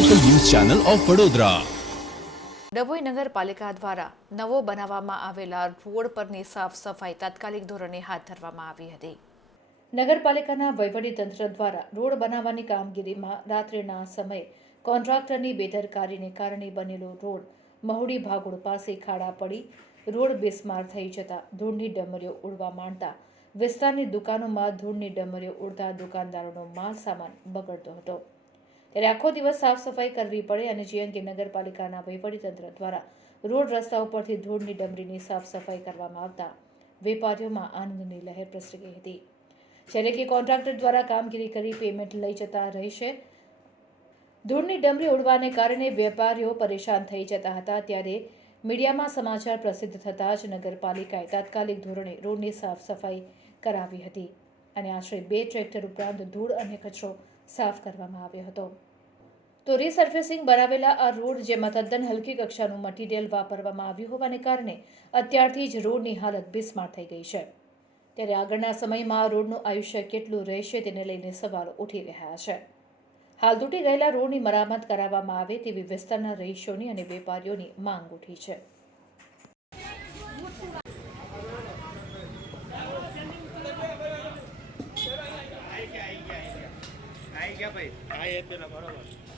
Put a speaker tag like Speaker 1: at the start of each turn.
Speaker 1: Channel of Vadodara
Speaker 2: Dabhoi નગરપાલિકા દ્વારા નવો બનાવવામાં આવેલા રોડ પરની સાફ સફાઈ તાત્કાલિક ધોરણે હાથ ધરવામાં આવી હતી. નગરપાલિકાના વહીવટીતંત્ર દ્વારા રોડ બનાવવાની કામગીરીમાં રાત્રિના સમયે કોન્ટ્રાક્ટરની બેદરકારીને કારણે બનેલો રોડ મહુડી ભાગોળ પાસે ખાડા પડી રોડ બેસમાર થઈ જતા ધૂળની ડમરીઓ ઉડવા માંડતા વિસ્તારની દુકાનોમાં ધૂળની ડમરીઓ ઉડતા દુકાનદારોનો માલ સામાન બગડતો હતો. ત્યારે આખો દિવસ સાફ સફાઈ કરવી પડે અને જે અંગે નગરપાલિકાના વહીવટીતંત્ર દ્વારા રોડ રસ્તા ઉપરથી ધૂળની ડમરીની સાફ સફાઈ કરવામાં આવતા વેપારીઓમાં આનંદની લહેર પ્રસરી ગઈ હતી. જ્યારે કે કોન્ટ્રાક્ટર દ્વારા કામગીરી કરી પેમેન્ટ લઈ જતા રહેશે. ધૂળની ડમરી ઉડવાને કારણે વેપારીઓ પરેશાન થઈ જતા હતા. ત્યારે મીડિયામાં સમાચાર પ્રસિદ્ધ થતાં જ નગરપાલિકાએ તાત્કાલિક ધોરણે રોડની સાફ સફાઈ કરાવી હતી અને આશરે બે ટ્રેક્ટર ઉપરાંત ધૂળ અને કચરો સાફ કરવામાં આવ્યો હતો. તો રીસર્ફેસિંગ બનાવેલા આ રોડ, જેમાં તદ્દન હલકી કક્ષાનું મટીરિયલ વાપરવામાં આવ્યું હોવાને કારણે અત્યારથી જ રોડની હાલત બિસ્માર થઈ ગઈ છે. ત્યારે આગળના સમયમાં રોડનું આયુષ્ય કેટલું રહેશે તેને લઈને સવાલો ઉઠી રહ્યા છે. હાલ તૂટી ગયેલા રોડની મરામત કરાવવામાં આવે તેવી વિસ્તારના રહીશોની અને વેપારીઓની માંગ ઉઠી છે.
Speaker 3: આવી ગયા ભાઈ. આ એ પેલા બરોબર.